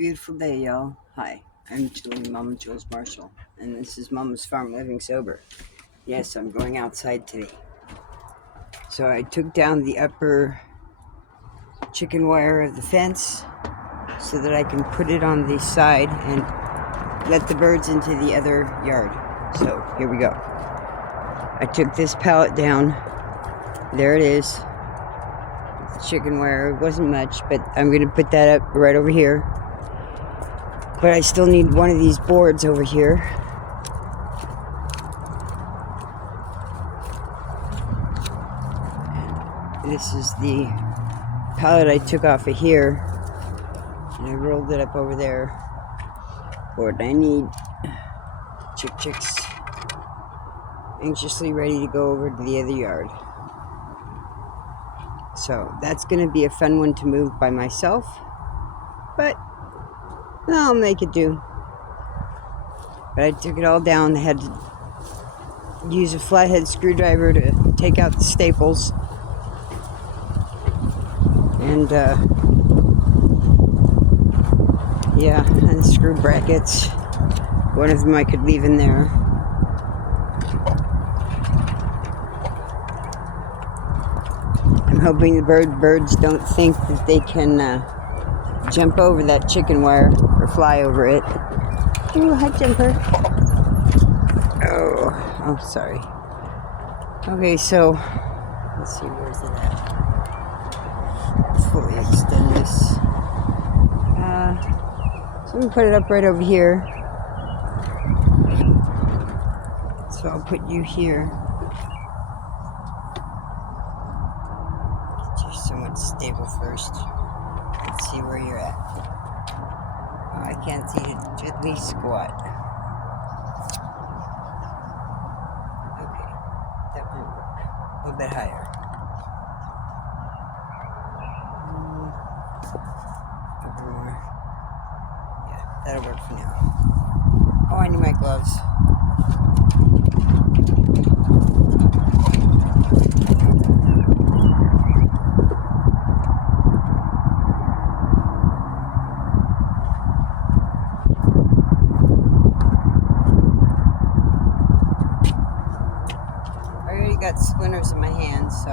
Beautiful day, y'all. Hi, I'm Julie, Mama Jules Marshall, and this is Mama's Farm Living Sober. Yes, I'm going outside today. So I took down the upper chicken wire of the fence so that I can put it on the side and let the birds into the other yard. So here we go. I took this pallet down. There it is. The chicken wire. It wasn't much, but I'm going to put that up right over here. But I still need one of these boards over here. And this is the pallet I took off of here. And I rolled it up over there. Board I need. Chicks. Anxiously ready to go over to the other yard. So that's going to be a fun one to move by myself. But I'll make it do. But I took it all down. I had to use a flathead screwdriver to take out the staples. And yeah, and screw brackets. One of them I could leave in there. I'm hoping the birds don't think that they can jump over that chicken wire or fly over it. Ooh, hi, Jumper. Oh, sorry. Okay, so let's see, where's it at? Let's fully extend this. So I'm gonna put it up right over here. So I'll put you here. Get you somewhat stable first. Let's see where you're at. Oh, I can't see it. At least squat. Okay, that might work. A little bit higher. A bit more. Yeah, that'll work for now. Oh, I need my gloves. I already got splinters in my hands, so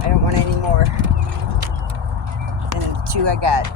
I don't want any more than the two I got.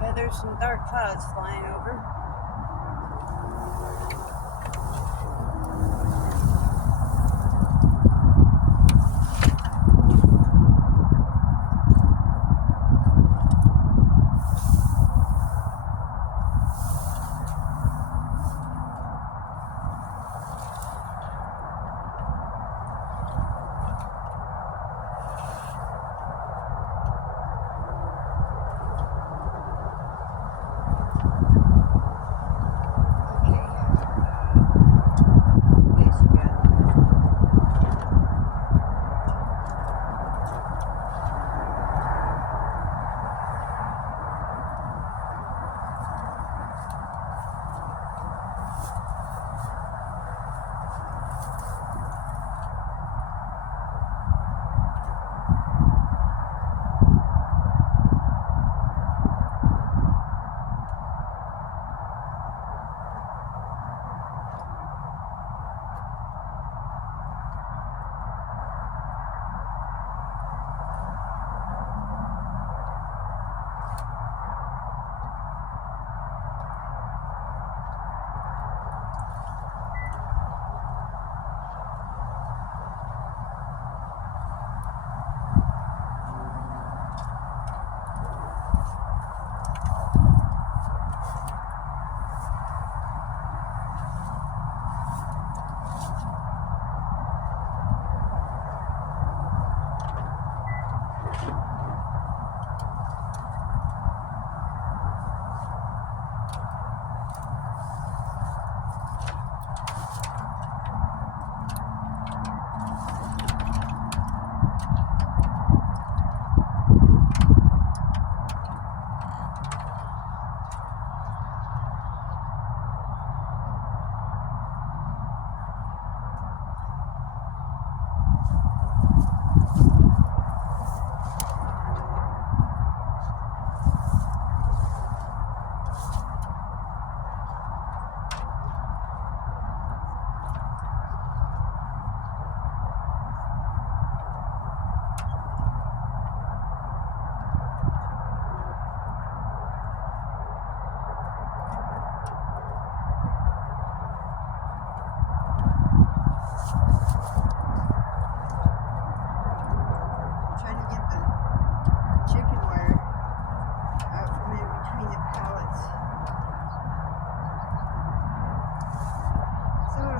Yeah, there's some dark clouds flying over.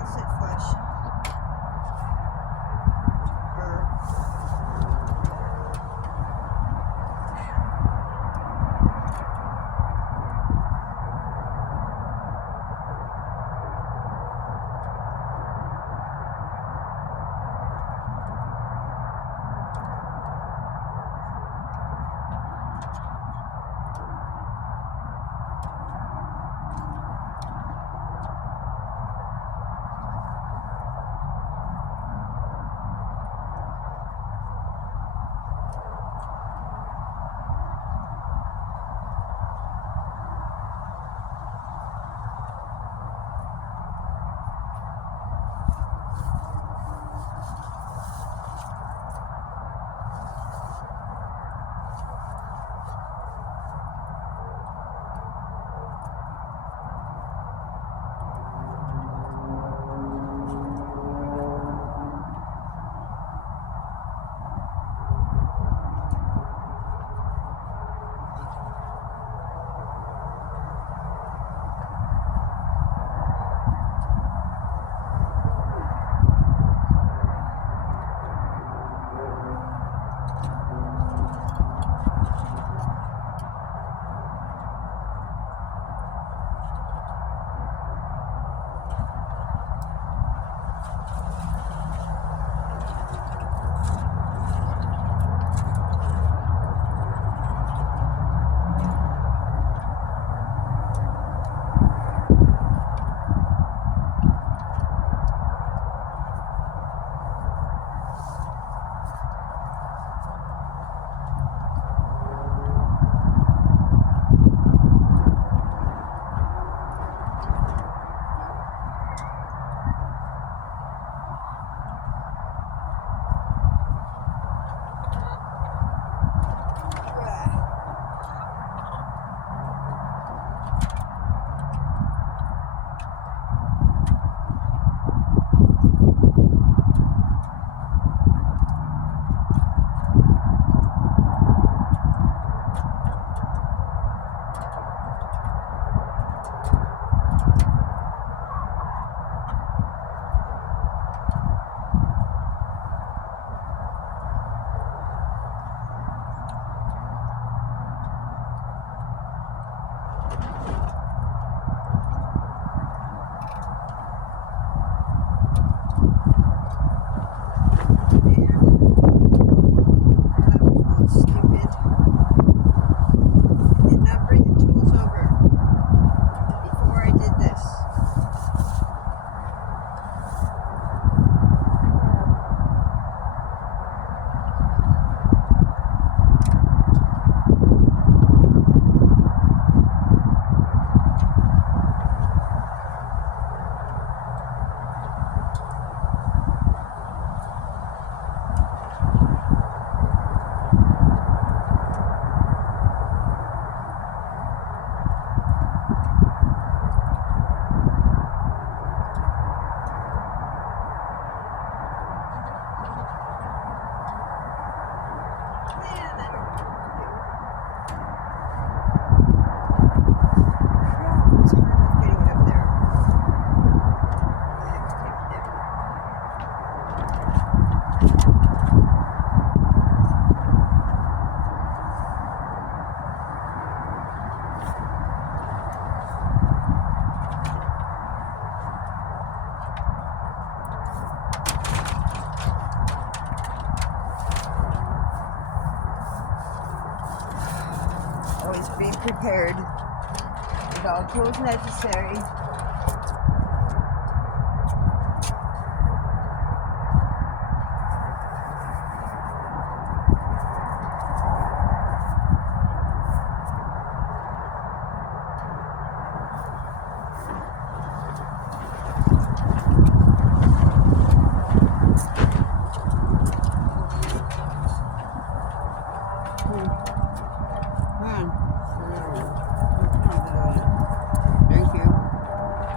sit flush. Always be prepared with all tools necessary. Thank you.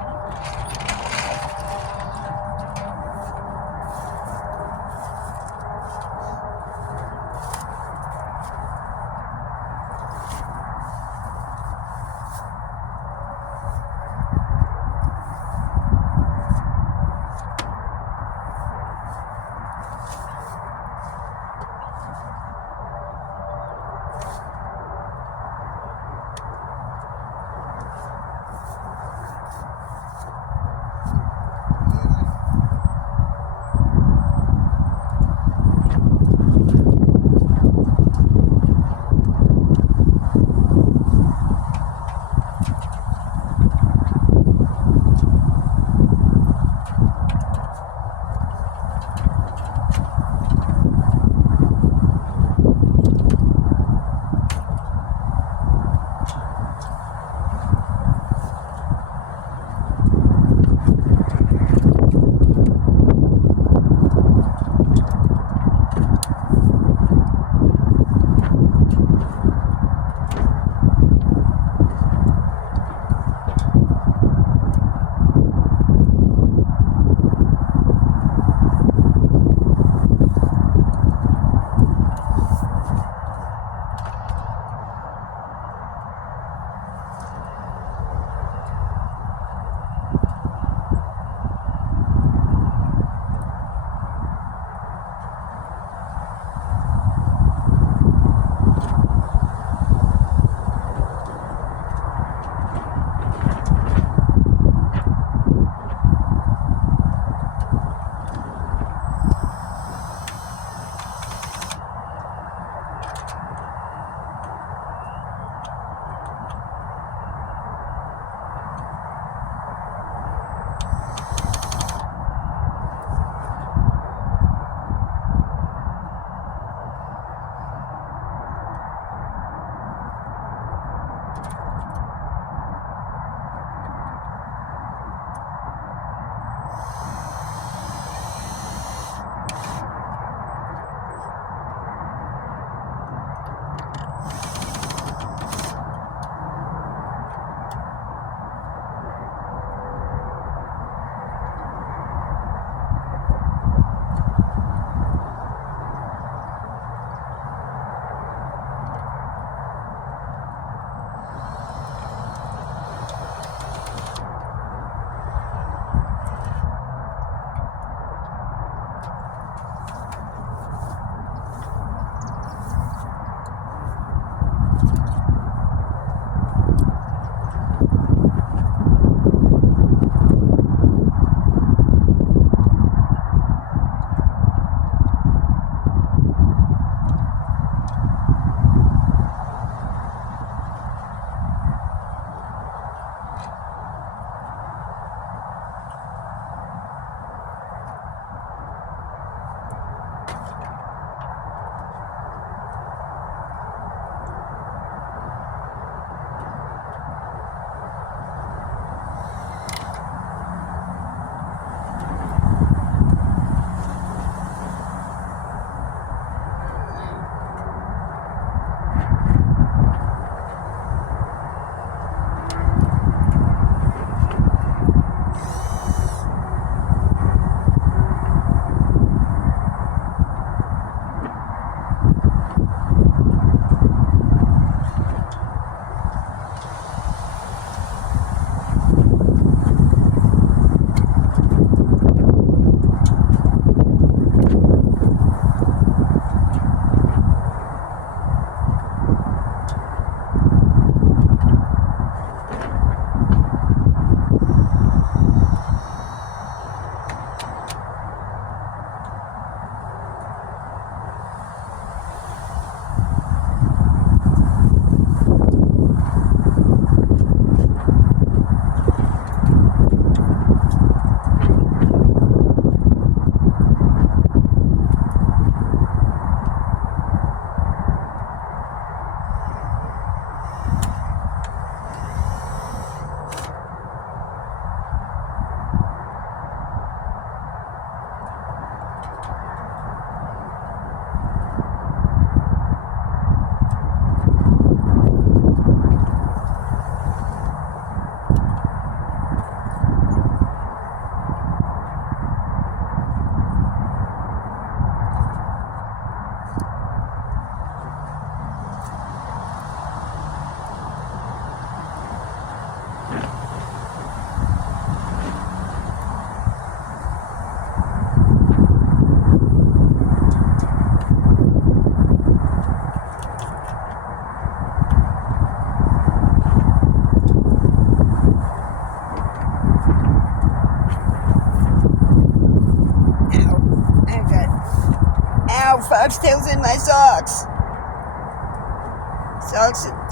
foxtails in my socks.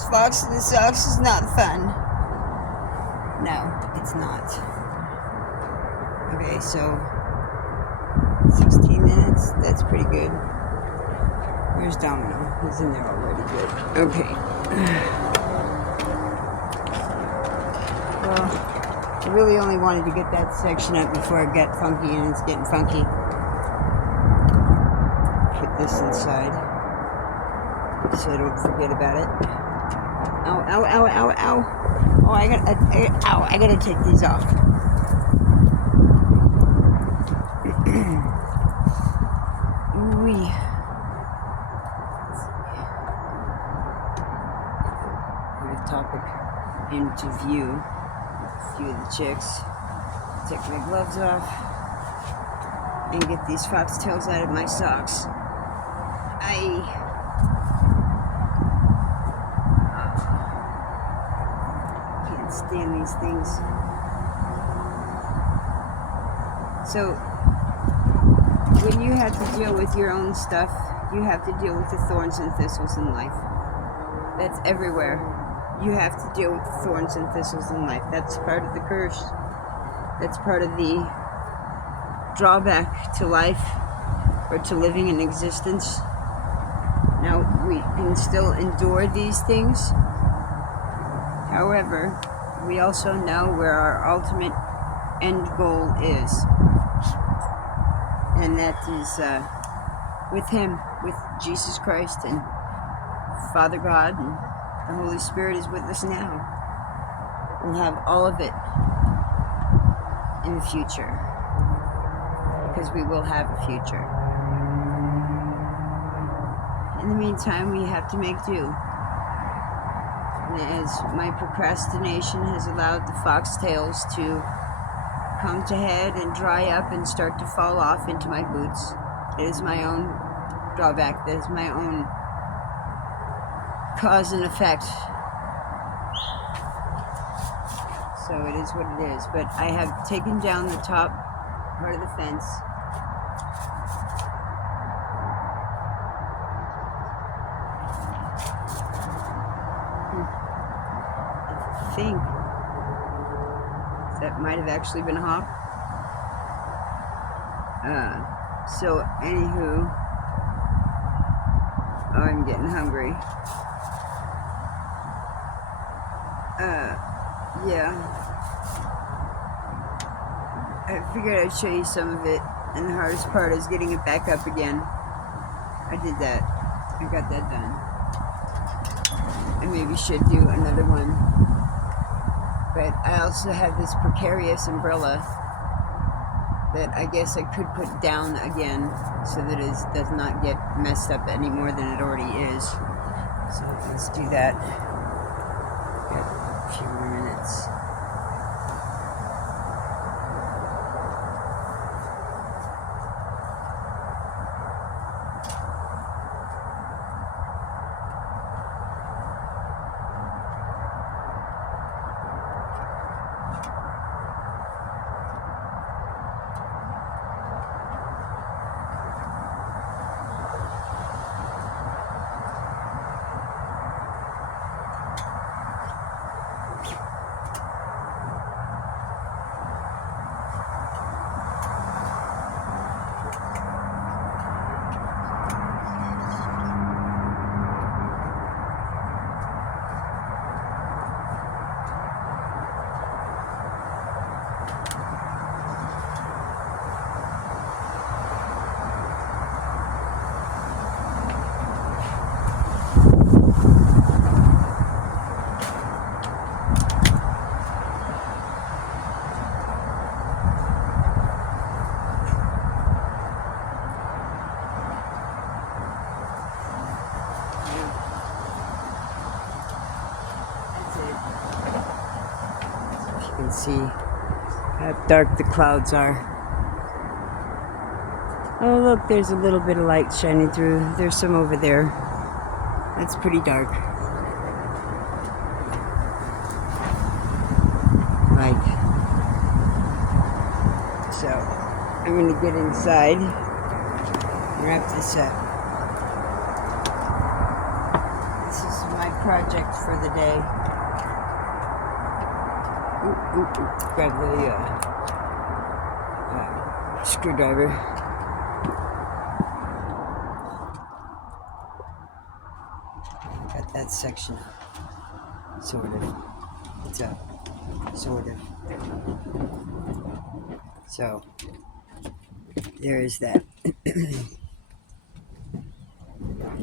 Fox in the socks is not fun. No, it's not. Okay, so 16 minutes. That's pretty good. Where's Domino? He's in there already. Good. Okay. Well, I really only wanted to get that section up before it got funky, and it's getting funky. Put this inside so I don't forget about it. Ow, ow, ow, ow, ow. Oh, I gotta take these off. Ooh-wee. Put a topic into view. A few of the chicks. Take my gloves off and get these foxtails out of my socks. Can't stand these things. So when you have to deal with your own stuff, you have to deal with the thorns and thistles in life. That's everywhere. You have to deal with the thorns and thistles in life. That's part of the curse. That's part of the drawback to life, or to living in existence. Now, we can still endure these things. However, we also know where our ultimate end goal is. And that is with Him, with Jesus Christ and Father God, and the Holy Spirit is with us now. We'll have all of it in the future, because we will have a future. In the meantime, we have to make do. And as my procrastination has allowed the foxtails to come to head and dry up and start to fall off into my boots, it is my own drawback. That is my own cause and effect. So it is what it is. But I have taken down the top part of the fence. I think that might have actually been a hawk. So anywho, I'm getting hungry. Yeah. I figured I'd show you some of it, and the hardest part is getting it back up again. I did that. I got that done. I maybe should do another one. But I also have this precarious umbrella that I guess I could put down again so that it does not get messed up any more than it already is. So let's do that. Got a few more minutes. You can see how dark the clouds are. Oh look, there's a little bit of light shining through. There's some over there. That's pretty dark. Like, so I'm gonna get inside and wrap this up. project for the day. Grab the screwdriver. Got that section up. Sort of. It's up. Sort of. So, there is that.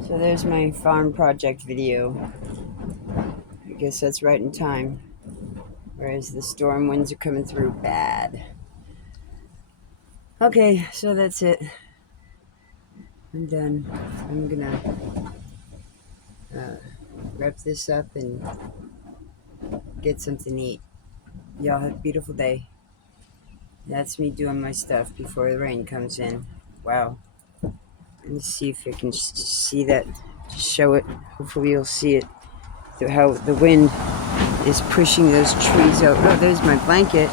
So there's my farm project video. I guess that's right in time. Whereas the storm winds are coming through bad. Okay, so that's it. I'm done. I'm gonna wrap this up and get something to eat. Y'all have a beautiful day. That's me doing my stuff before the rain comes in. Wow. Let me see if I can see that. Just show it. Hopefully you'll see it. How the wind is pushing those trees out. Oh, there's my blanket.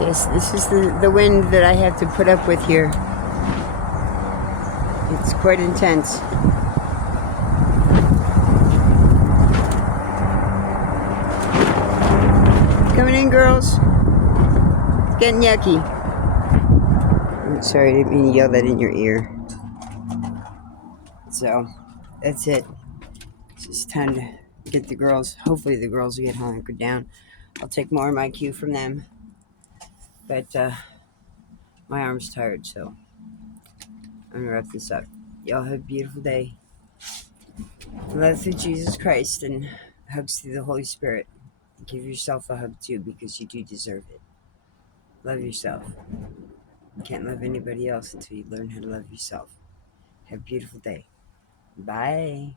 Yes, this is the wind that I have to put up with here. It's quite intense. Coming in, girls. It's getting yucky. I'm sorry, I didn't mean to yell that in your ear. So, that's it. It's just time to get the girls. Hopefully the girls will get hunkered down. I'll take more of my cue from them. But my arm's tired, so I'm gonna wrap this up. Y'all have a beautiful day. Love through Jesus Christ and hugs through the Holy Spirit. Give yourself a hug too, because you do deserve it. Love yourself. You can't love anybody else until you learn how to love yourself. Have a beautiful day. Bye.